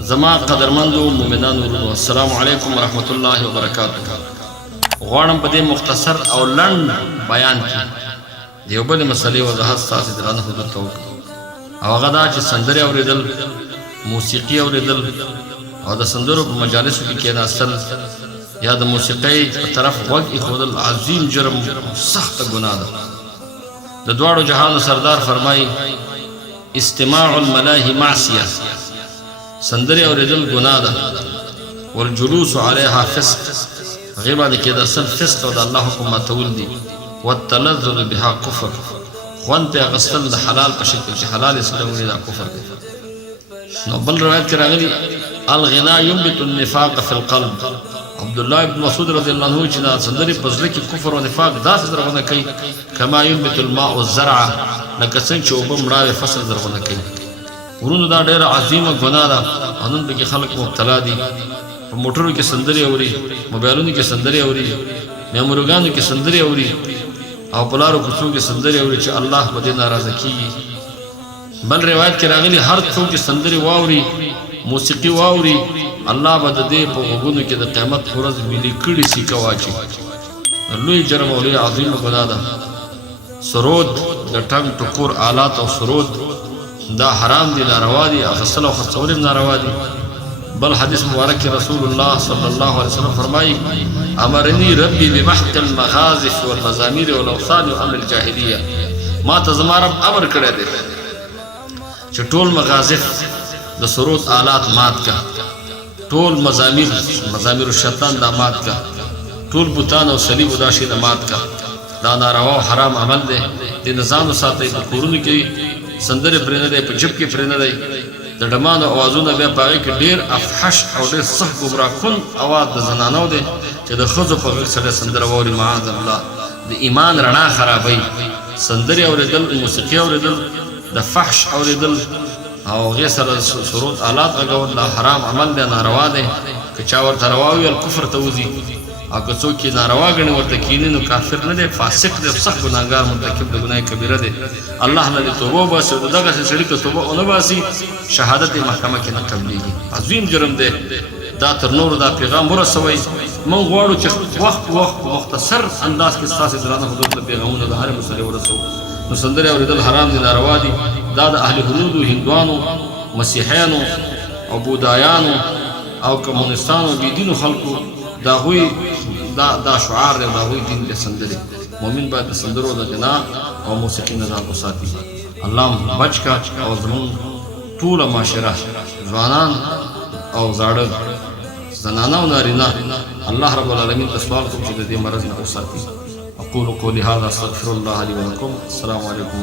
زما قدرمندو مومنانو ورونو، السلام علیکم ورحمت الله وبرکاته. غواړم په دې مختصر او لنډ بیان کې د یو بلې مسلې وضاحت ستاسې درانه حضور ته وکړم، او هغه دا چې سندرې اورېدل، موسیقي اورېدل او د سندرو په مجالسو کې کېناستل یا د موسیقۍ په طرف غوږ ایښودل عظیم جرم او سخته ګناه ده. د دواړو جهانو سردار فرمایي استماع الملاهي معصیه، سندرې اورېدل ګناه ده، والجلوس علیها فسق، هغې باندې کېناستل فسق او د الله حکم ماتول دي، والتلذذ بها کفر، خوند پرې اخیستل د حلال په شکل چې حلال یې سره وړي دا کفر دی. نو بل روایت کې راغلي الغنا ينبت النفاق في القلب، عبدالله ابن مسعود رضی الله عنه چې دا سندرې په زړه کې کفر او نفاق داسې زرغونه کوي کما ينبت الماء الزرع، لکه څنګه چې اوبه مړاوې فصل زرغونه کوي. ورونو دا ډېره عظیمه ګناه ده او نن پکې خلک مبتلا دي. په موټرو کې سندرې اوري، موبایلونو کې سندرې اوري، میموریګانو کې سندرې اوري او په لارو کوڅو کې سندرې اوري چې الله به دې ناراضه کېږي. بل روایت کې راغلي هر څوک چې سندرې واوري، موسیقي واوري، الله به د دې په غوږونو کې د قیامت په ورځ ملي کړي سیکه واچي. لوی جرم او لوی عظیمه ګناه ده. سرود، د ټنګ ټکور آلات او سرود دا حرام دي، ناروا دي، اخیستل او خرڅول هم ناروا دي. بل حدیث مبارک کې رسول الله صلی الله علیه وسلم فرمایي امرني ربي بمحق المغازف والمزامير والاوصال وامر الجاهلیه، ما ته زما رب امر کړی دی چې ټول مغازف د سرود آلات مات کا، ټول مزامیر الشیطان دا مات کا، ټول بوتان او صلیب او دا شی دا مات کا. دا ناروا او حرام عمل دی. د نظام ساتي په کورونو کې سندرې پرې نه دی، په جب کې پرې نه دی. د ډمانو اوازونه بیا په هغې کې ډېر افحش او ډېر سخت ګمراه کن اواز د زنانو دی چې د ښځو په غږ سره سندره واوري، معاذ الله د ایمان رڼا خرابوي. سندرې اورېدل، موسیقي اورېدل، د فحش اورېدل او هغې سره سرود آلات غږول دا حرام عمل دی، ناروا دی. که چا ورته روا وویل کفر ته وځي، او که څوک یې ناروا ګڼي ورته کښېني نو کافر نه دی، فاسق دی، سخت ګناهګار مرتکب د ګناه کبیره دی. الله نه دې توبه وباسي او د دغسې سړي که توبه ونه باسي شهادت یې محکمه کې نه قبلېږي. عظیم جرم دی. دا تر نورو دا پیغام ورسوئ. موږ غواړو چې وخت په وخت په مختصر انداز کې ستاسې درانه حضور ته پیغامونه د هرې مسلې ورسوو. نو سندرې اورېدل حرام دي، ناروا دي. دا د اهل هنودو، هندوانو، مسیحیانو او بودایانو او کمونستانو بېدینو خلکو د هغوی دا شعار دی او د هغوی دین دی سندرې. مؤمن باید د سندرو د غنا او موسیقي نه ځان وساتي. الله مو بچ کا او زموږ ټوله معاشره، ځوانان او زاړه، زنانه او نارینه، الله رب العالمین ته سوال کوم چې د دې مرض نه وساتي. اقول قولي هذا استغفر الله لي ولكم. السلام علیکم.